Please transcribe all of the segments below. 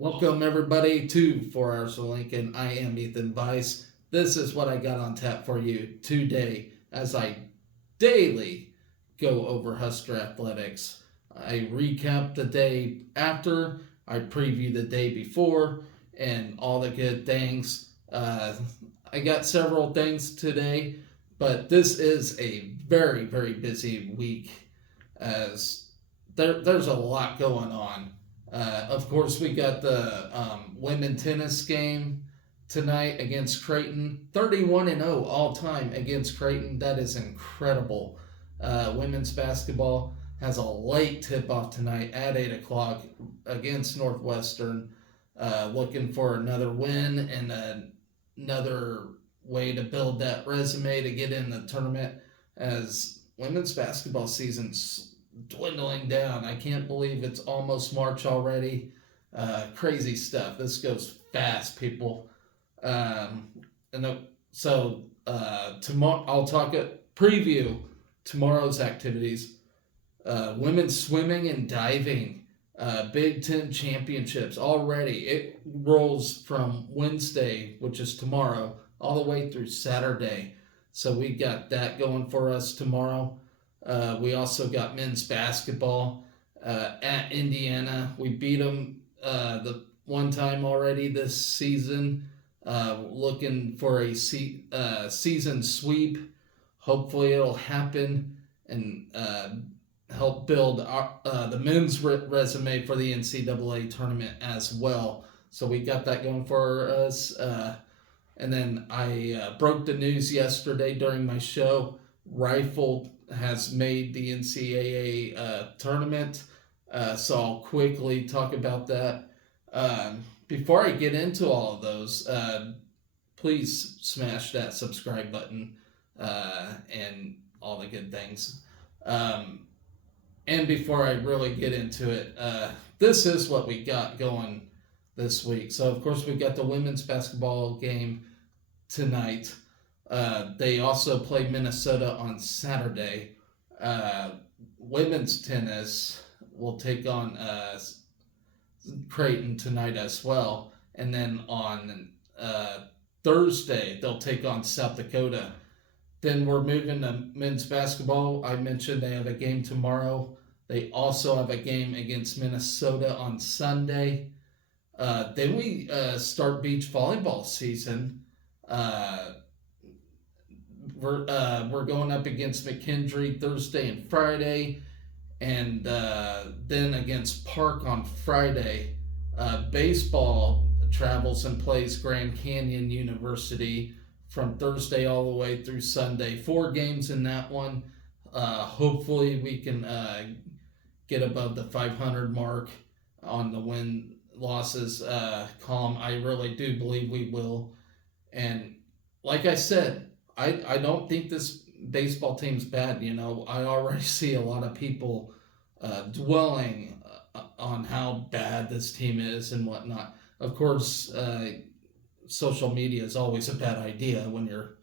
Welcome everybody to 4 Hours of Lincoln. I am Ethan Weiss. This is what I got on tap for you today as I daily go over Husker athletics. I recap the day after, I preview the day before, and all the good things. I got several things today, but this is a very, very busy week as there's a lot going on. Of course, we got the women tennis game tonight against Creighton. 31-0 all time against Creighton. That is incredible. Women's basketball has a late tip off tonight at 8 o'clock against Northwestern. Looking for another win and another way to build that resume to get in the tournament as women's basketball season's dwindling down. I can't believe it's almost March already. Crazy stuff. This goes fast, people. Tomorrow I'll talk preview tomorrow's activities. Women's swimming and diving. Big Ten championships already. It rolls from Wednesday, which is tomorrow, all the way through Saturday. So we got that going for us tomorrow. We also got men's basketball at Indiana. We beat them the one time already this season. Looking for a season sweep. Hopefully it'll happen and help build the men's resume for the NCAA tournament as well. So we got that going for us. And then I broke the news yesterday during my show. Rifle has made the NCAA tournament, so I'll quickly talk about that. Before I get into all of those, please smash that subscribe button and all the good things. And before I really get into it, this is what we got going this week. So, of course, we got the women's basketball game tonight. They also play Minnesota on Saturday. Women's tennis will take on Creighton tonight as well. And then on Thursday, they'll take on South Dakota. Then we're moving to men's basketball. I mentioned they have a game tomorrow. They also have a game against Minnesota on Sunday. Then we start beach volleyball season. We're going up against McKendree Thursday and Friday, and then against Park on Friday. Baseball travels and plays Grand Canyon University from Thursday all the way through Sunday. 4 games in that one. Hopefully we can get above the 500 mark on the win-losses column. I really do believe we will. And like I said, I don't think this baseball team's bad. You know, I already see a lot of people dwelling on how bad this team is and whatnot. Of course, social media is always a bad idea when you're,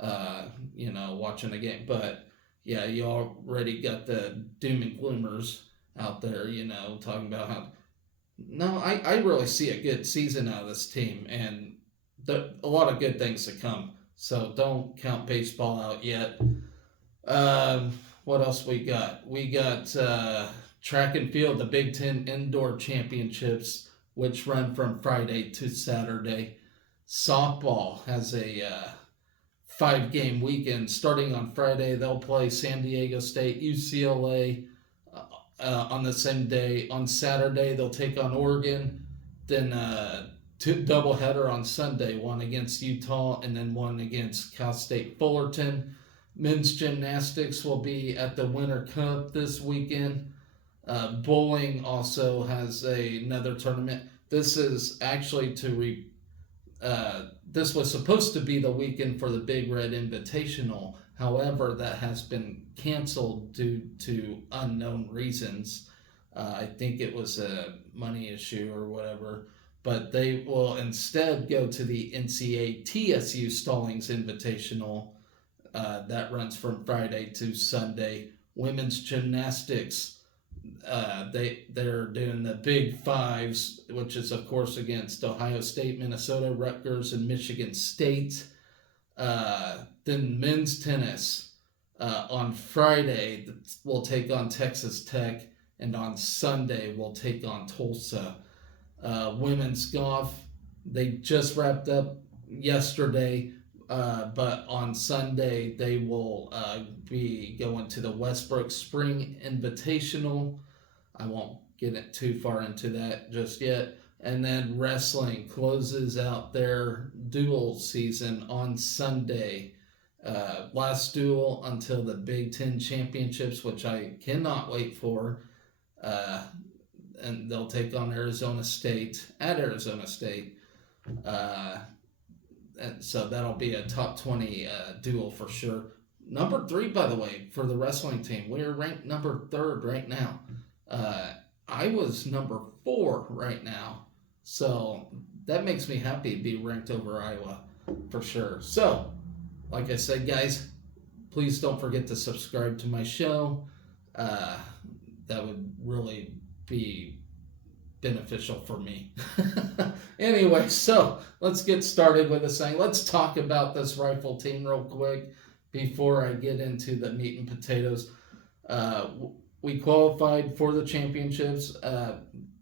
watching a game. But, yeah, you already got the doom and gloomers out there, talking about how... No, I really see a good season out of this team, and a lot of good things to come. So don't count baseball out yet. What else we got? We got track and field, the Big Ten Indoor Championships, which run from Friday to Saturday. Softball has a 5-game weekend. Starting on Friday, they'll play San Diego State, UCLA on the same day. On Saturday, they'll take on Oregon. Then doubleheader on Sunday, one against Utah and then one against Cal State Fullerton. Men's gymnastics will be at the Winter Cup this weekend. Bowling also has another tournament. This is actually this was supposed to be the weekend for the Big Red Invitational. However, that has been canceled due to unknown reasons. I think it was a money issue or whatever. But they will instead go to the NCAA TSU Stallings Invitational. That runs from Friday to Sunday. Women's gymnastics they're doing the Big Fives, which is of course against Ohio State, Minnesota, Rutgers, and Michigan State. Then men's tennis on Friday will take on Texas Tech, and on Sunday will take on Tulsa. Women's golf, they just wrapped up yesterday, but on Sunday they will be going to the Westbrook Spring Invitational. I won't get it too far into that just yet. And then wrestling closes out their dual season on Sunday. Last duel until the Big Ten Championships, which I cannot wait for. And they'll take on Arizona State at Arizona State. And so that'll be a top 20 duel for sure. Number 3, by the way, for the wrestling team. We're ranked number 3rd right now. I was number 4 right now. So that makes me happy to be ranked over Iowa for sure. So, like I said, guys, please don't forget to subscribe to my show. That would really be beneficial for me. Anyway, so let's get started with this thing. Let's talk about this rifle team real quick before I get into the meat and potatoes. We qualified for the championships.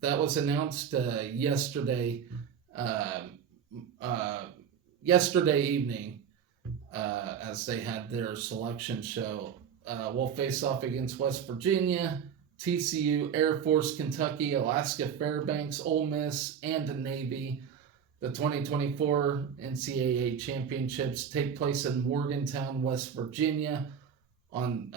That was announced yesterday evening as they had their selection show. We'll face off against West Virginia, TCU, Air Force, Kentucky, Alaska Fairbanks, Ole Miss, and Navy. The 2024 NCAA championships take place in Morgantown, West Virginia, on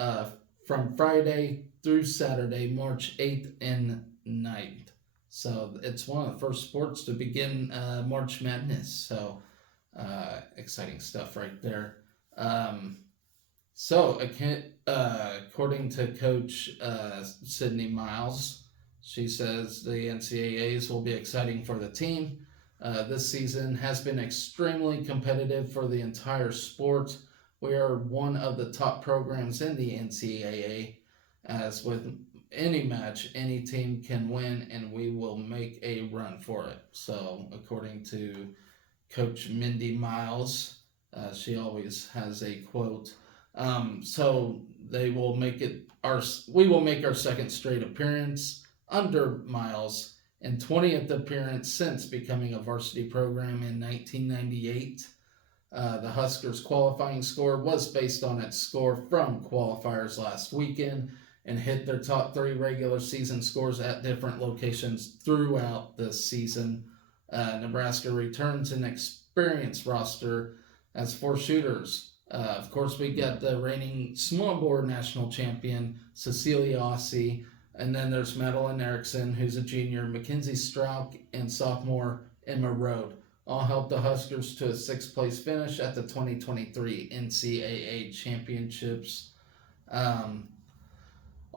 from Friday through Saturday, March 8th and 9th. So it's one of the first sports to begin March Madness. So exciting stuff right there. So according to Coach Sydney Miles, she says the NCAAs will be exciting for the team. This season has been extremely competitive for the entire sport. We are one of the top programs in the NCAA. As with any match, any team can win, and we will make a run for it. So, according to Coach Mindy Miles, she always has a quote. So we will make our second straight appearance under Miles and 20th appearance since becoming a varsity program in 1998. The Huskers qualifying score was based on its score from qualifiers last weekend and hit their top 3 regular season scores at different locations throughout the season. Nebraska returns an experienced roster as 4 shooters. Of course, we got the reigning small bore national champion, Cecilia Ossie, and then there's Madeline Erickson, who's a junior, Mackenzie Strauch, and sophomore Emma Rode. All helped the Huskers to a 6th place finish at the 2023 NCAA championships.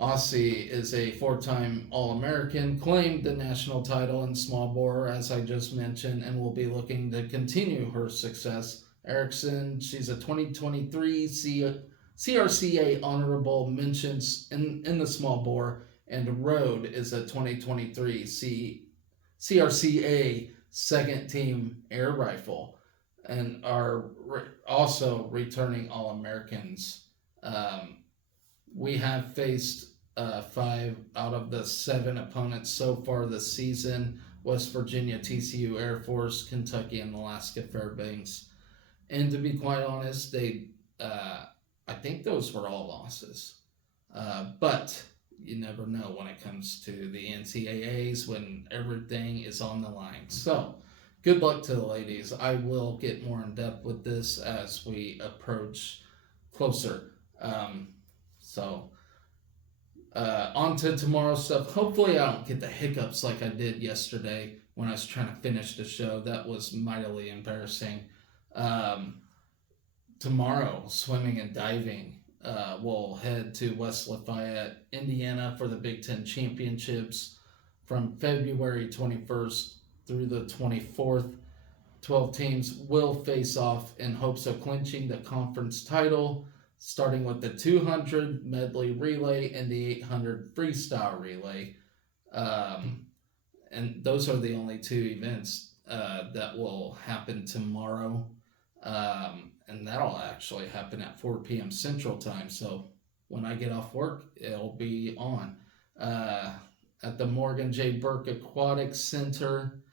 Ossie is a 4-time All-American, claimed the national title in small bore, as I just mentioned, and will be looking to continue her success. Erickson, she's a 2023 CRCA honorable mentions in the small bore, and Rode is a 2023 CRCA second team air rifle, and are also returning All-Americans. We have faced 5 out of the 7 opponents so far this season: West Virginia, TCU, Air Force, Kentucky, and Alaska Fairbanks. And to be quite honest, I think those were all losses. But you never know when it comes to the NCAAs, when everything is on the line. So, good luck to the ladies. I will get more in depth with this as we approach closer. On to tomorrow's stuff. Hopefully I don't get the hiccups like I did yesterday when I was trying to finish the show. That was mightily embarrassing. Tomorrow, swimming and diving. We'll head to West Lafayette, Indiana for the Big Ten Championships from February 21st through the 24th. 12 teams will face off in hopes of clinching the conference title. starting with the 200 medley relay and the 800 freestyle relay. And those are the only two events that will happen tomorrow. And that'll actually happen at 4 p.m. Central Time. So when I get off work, it'll be on. At the Morgan J. Burke Aquatic Center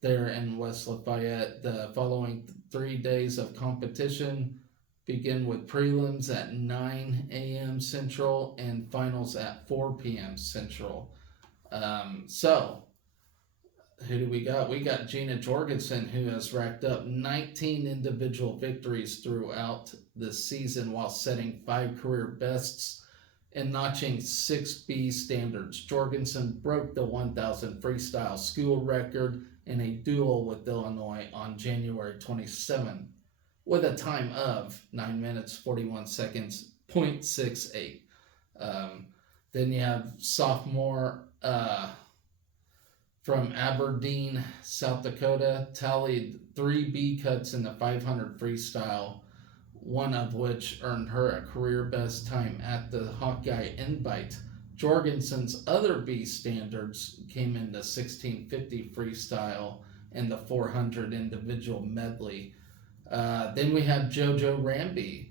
there in West Lafayette, the following 3 days of competition begin with prelims at 9 a.m. Central and finals at 4 p.m. Central. So, who do we got? We got Gina Jorgensen, who has racked up 19 individual victories throughout the season while setting 5 career bests and notching 6 B standards. Jorgensen broke the 1,000 freestyle school record in a duel with Illinois on January 27 with a time of 9 minutes 41 seconds 0.68. Then you have sophomore from Aberdeen, South Dakota, tallied 3 B cuts in the 500 freestyle, one of which earned her a career best time at the Hawkeye Invite. Jorgensen's other B standards came in the 1650 freestyle and the 400 individual medley. Then we have JoJo Ramby.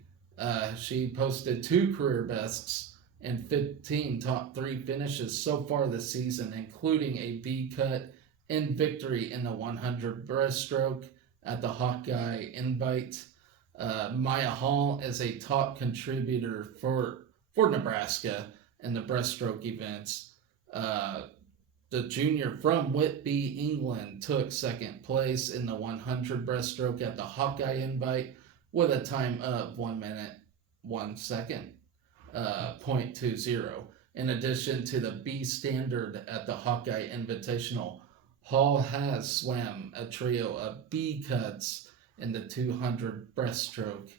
She posted 2 career bests and 15 top 3 finishes so far this season, including a B cut and victory in the 100 breaststroke at the Hawkeye Invite. Maya Hall is a top contributor for Nebraska in the breaststroke events. The junior from Whitby, England, took second place in the 100 breaststroke at the Hawkeye Invite with a time of 1 minute 1 second, 0.20. In addition to the B standard at the Hawkeye Invitational, Hall has swam a trio of B cuts in the 200 breaststroke.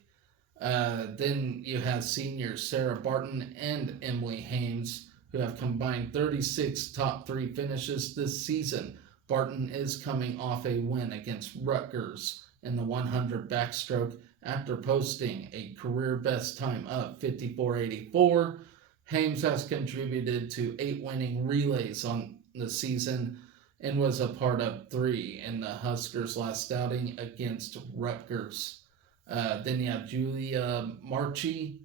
Then you have seniors Sarah Barton and Emily Hames, who have combined 36 top 3 finishes this season. Barton is coming off a win against Rutgers in the 100 backstroke after posting a career best time of 54.84. Hames has contributed to 8 winning relays on the season and was a part of 3 in the Huskers' last outing against Rutgers. Then you have Julia Marchi,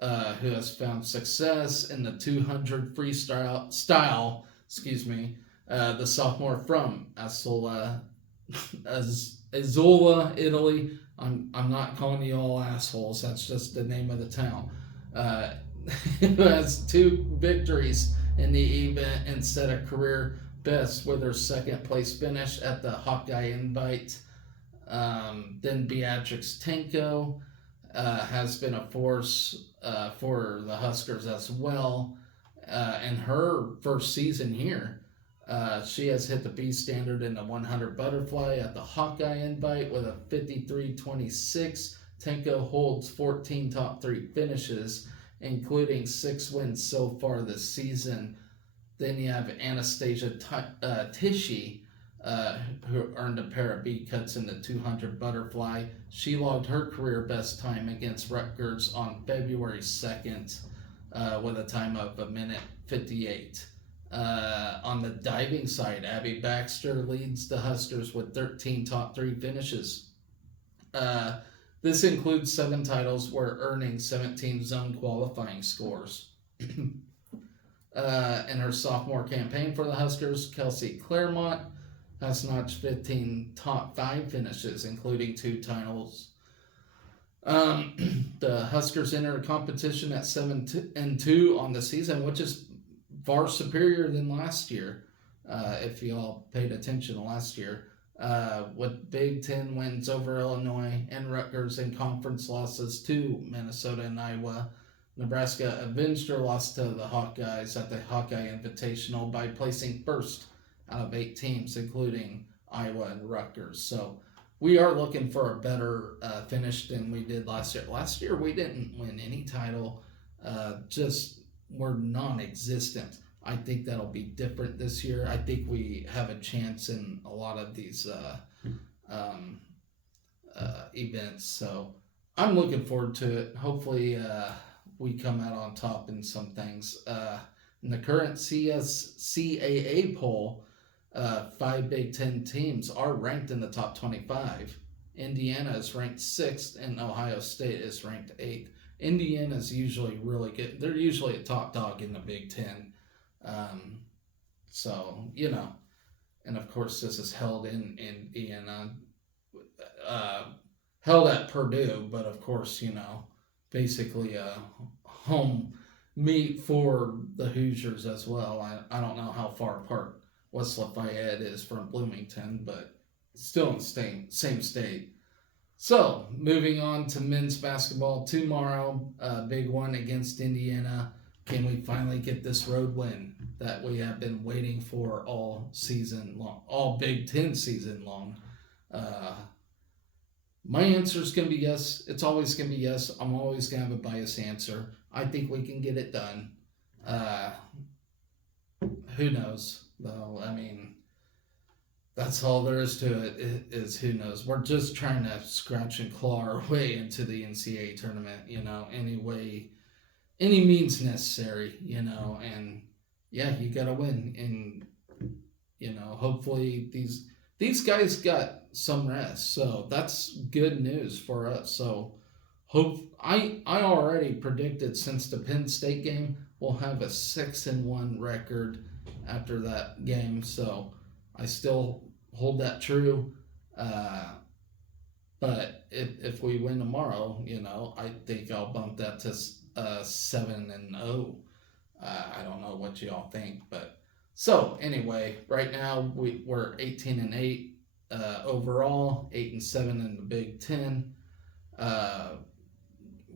who has found success in the 200 freestyle style. The sophomore from Azola, Italy. I'm not calling you all assholes. That's just the name of the town. Who has 2 victories in the event and set a career best with her second place finish at the Hawkeye Invite. Then Beatrix Tenko has been a force for the Huskers as well. In her first season here, she has hit the B standard in the 100 butterfly at the Hawkeye Invite with a 53.26. Tenko holds 14 top 3 finishes, including 6 wins so far this season. Then you have Anastasia Tishy, who earned a pair of B cuts in the 200 butterfly. She logged her career best time against Rutgers on February 2nd with a time of 1 minute 58. On the diving side, Abby Baxter leads the Huskers with 13 top 3 finishes. This includes 7 titles, where earning 17 zone qualifying scores. In her sophomore campaign for the Huskers, Kelsey Claremont has notched 15 top 5 finishes, including 2 titles. The Huskers entered a competition at 7-2 on the season, which is far superior than last year. If you all paid attention to last year, with Big Ten wins over Illinois and Rutgers and conference losses to Minnesota and Iowa. Nebraska avenged her loss to the Hawkeyes at the Hawkeye Invitational by placing first out of 8 teams, including Iowa and Rutgers. So we are looking for a better finish than we did last year. Last year we didn't win any title, just were non-existent. I think that'll be different this year. I think we have a chance in a lot of these events. So I'm looking forward to it. Hopefully, we come out on top in some things. In the current CSCAA poll, five Big Ten teams are ranked in the top 25. Indiana is ranked sixth, and Ohio State is ranked eighth. Indiana is usually really good. They're usually a top dog in the Big Ten. Um, so, and of course, this is held in Indiana, uh, held at Purdue, but of course, basically a home meet for the Hoosiers as well. I don't know how far apart West Lafayette is from Bloomington, but still in the same state. So, moving on to men's basketball tomorrow, big one against Indiana. Can we finally get this road win that we have been waiting for all season long, all Big Ten season long? My answer is going to be yes. It's always going to be yes. I'm always going to have a biased answer. I think we can get it done. Who knows, though? I mean, that's all there is to it, is who knows. We're just trying to scratch and claw our way into the NCAA tournament, any way, any means necessary, and yeah, you got to win. And, hopefully these guys got some rest, so that's good news for us. So I already predicted, since the Penn State game, we'll have a 6-1 record after that game, so I still hold that true. But if we win tomorrow, I think I'll bump that to 7-0. I don't know what y'all think, but so anyway, right now we're 18-8 overall, 8-7 in the Big Ten.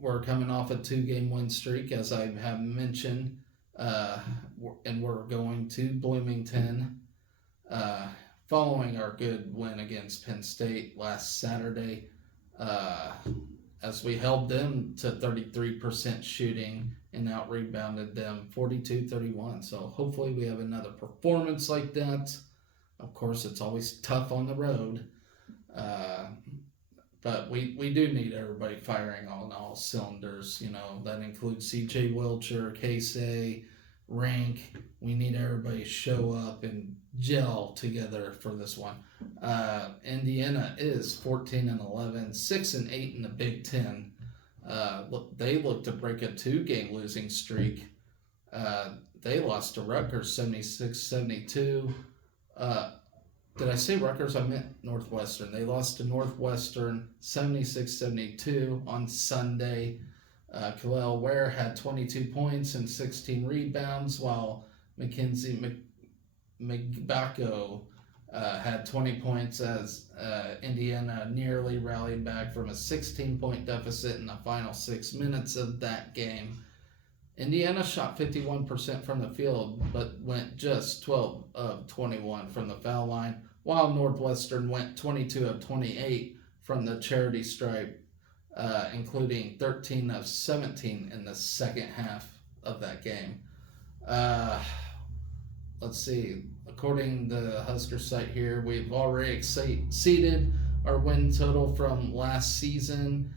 We're coming off a 2-game win streak, as I have mentioned, and we're going to Bloomington, following our good win against Penn State last Saturday, as we held them to 33% shooting and out-rebounded them 42-31. So hopefully we have another performance like that. Of course, it's always tough on the road, but we do need everybody firing on all cylinders. That includes C.J. Wilcher, Casey, Rank. We need everybody to show up and gel together for this one. Indiana is 14-11, 6-8 in the Big Ten. They look to break a 2-game losing streak. They lost to Rutgers 76-72. Did I say Rutgers? I meant Northwestern. They lost to Northwestern 76-72 on Sunday. Kalel Ware had 22 points and 16 rebounds, while Mackenzie McBacco had 20 points, as Indiana nearly rallied back from a 16-point deficit in the final 6 minutes of that game. Indiana shot 51% from the field, but went just 12 of 21 from the foul line, while Northwestern went 22 of 28 from the charity stripe, including 13 of 17 in the second half of that game. Let's see. According to the Husker site here, we've already exceeded our win total from last season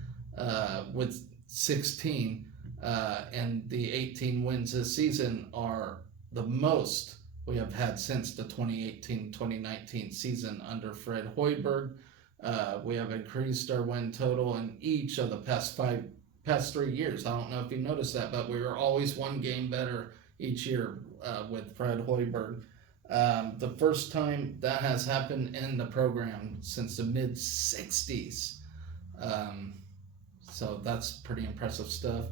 with 16. And the 18 wins this season are the most we have had since the 2018-2019 season under Fred Hoiberg. We have increased our win total in each of the past 3 years. I don't know if you noticed that, but we were always one game better each year with Fred Hoiberg. The first time that has happened in the program since the mid-60s. So that's pretty impressive stuff.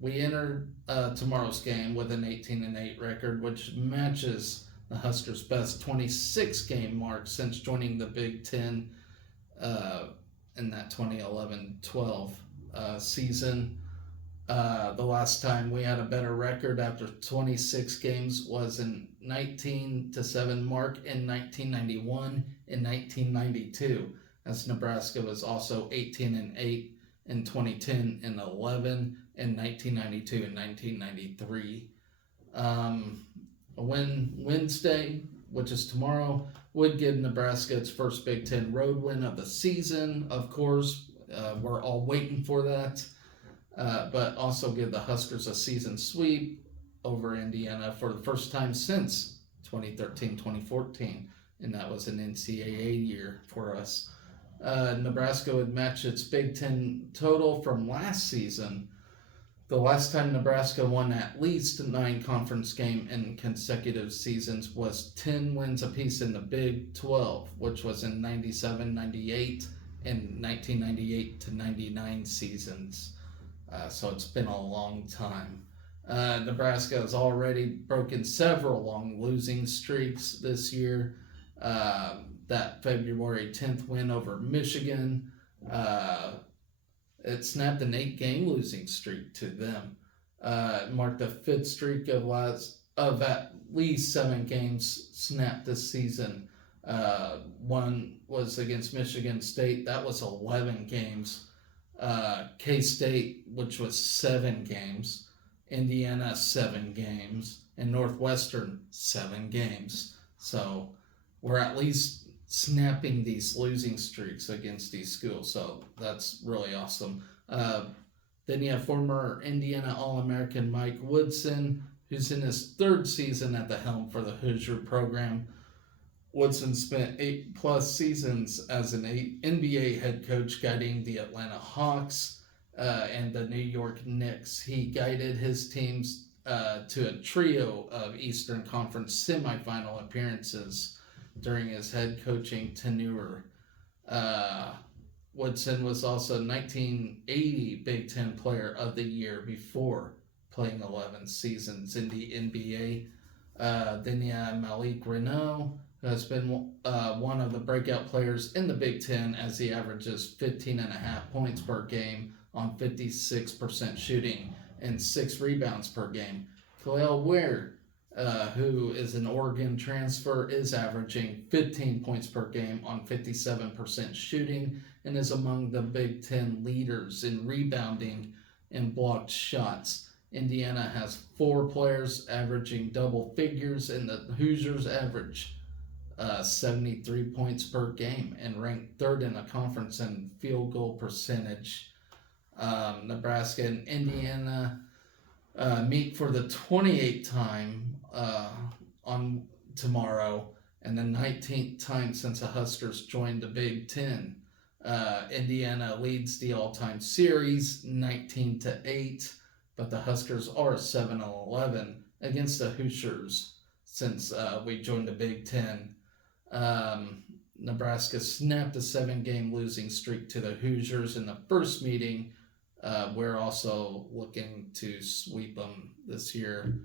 We entered tomorrow's game with an 18-8 record, which matches the Huskers' best 26-game mark since joining the Big Ten in that 2011-12 season. The last time we had a better record after 26 games was in 19-7 mark in 1991 and 1992, as Nebraska was also 18-8 in 2010 and 11 in 1992 and 1993. A win Wednesday, which is tomorrow, would give Nebraska its first Big Ten road win of the season, of course. we're all waiting for that. But also give the Huskers a season sweep over Indiana for the first time since 2013-2014, and that was an NCAA year for us. Nebraska would match its Big Ten total from last season. The last time Nebraska won at least 9 conference games in consecutive seasons was 10 wins apiece in the Big 12, which was in 97-98 and 1998-99 seasons. So it's been a long time. Nebraska has already broken several long losing streaks this year. That February 10th win over Michigan, it snapped an 8-game losing streak to them. It marked the 5th streak of at least 7 games snapped this season. One was against Michigan State. That was 11 games. K-State, which was 7 games. Indiana, 7 games. And Northwestern, 7 games. So we're at least snapping these losing streaks against these schools. So that's really awesome. Then you have former Indiana All-American Mike Woodson, who's in his 3rd season at the helm for the Hoosier program. Woodson spent 8+ seasons as an NBA head coach guiding the Atlanta Hawks and the New York Knicks. He guided his teams to a trio of Eastern Conference semifinal appearances during his head coaching tenure. Woodson was also 1980 Big Ten Player of the Year before playing 11 seasons in the NBA. Then you have Malik Reneau, who has been one of the breakout players in the Big Ten as he averages 15.5 points per game on 56% shooting and 6 rebounds per game. Khalil Ware, who is an Oregon transfer, is averaging 15 points per game on 57% shooting and is among the Big Ten leaders in rebounding and blocked shots. Indiana has 4 players averaging double figures, and the Hoosiers average 73 points per game and ranked 3rd in the conference in field goal percentage. Nebraska and Indiana meet for the 28th time on tomorrow, and the 19th time since the Huskers joined the Big Ten. Indiana leads the all-time series 19-8, but the Huskers are 7-11 against the Hoosiers since we joined the Big Ten. Nebraska snapped a 7-game losing streak to the Hoosiers in the first meeting. We're also looking to sweep them this year.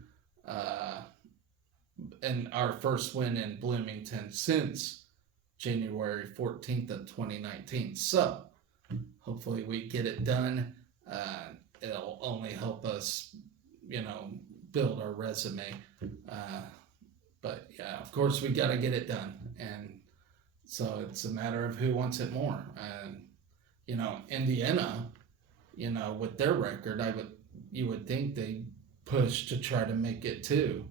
And our first win in Bloomington since January 14th of 2019. So hopefully we get it done. It'll only help us, build our resume. But yeah, of course we got to get it done. And so it's a matter of who wants it more. And, Indiana, with their record, you would think they push to try to make it too,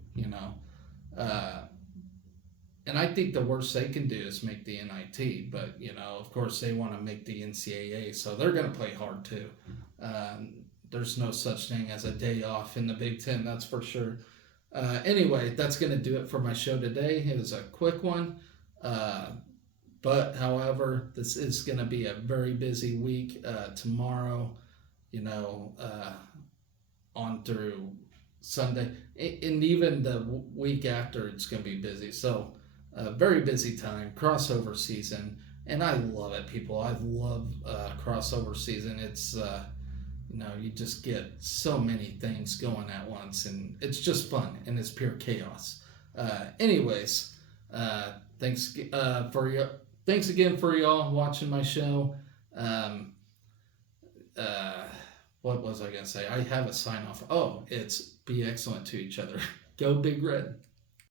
and I think the worst they can do is make the NIT, but, of course they want to make the NCAA, so they're going to play hard too. There's no such thing as a day off in the Big Ten, that's for sure. Anyway, that's going to do it for my show today. It was a quick one, but however, this is going to be a very busy week tomorrow, on through Sunday, and even the week after it's going to be busy. So very busy time, crossover season, and I love it, people. I love crossover season. It's you just get so many things going at once, and it's just fun, and it's pure chaos. Anyways, thanks again for y'all watching my show. What was I gonna say? I have a sign off. Oh, it's be excellent to each other. Go Big Red.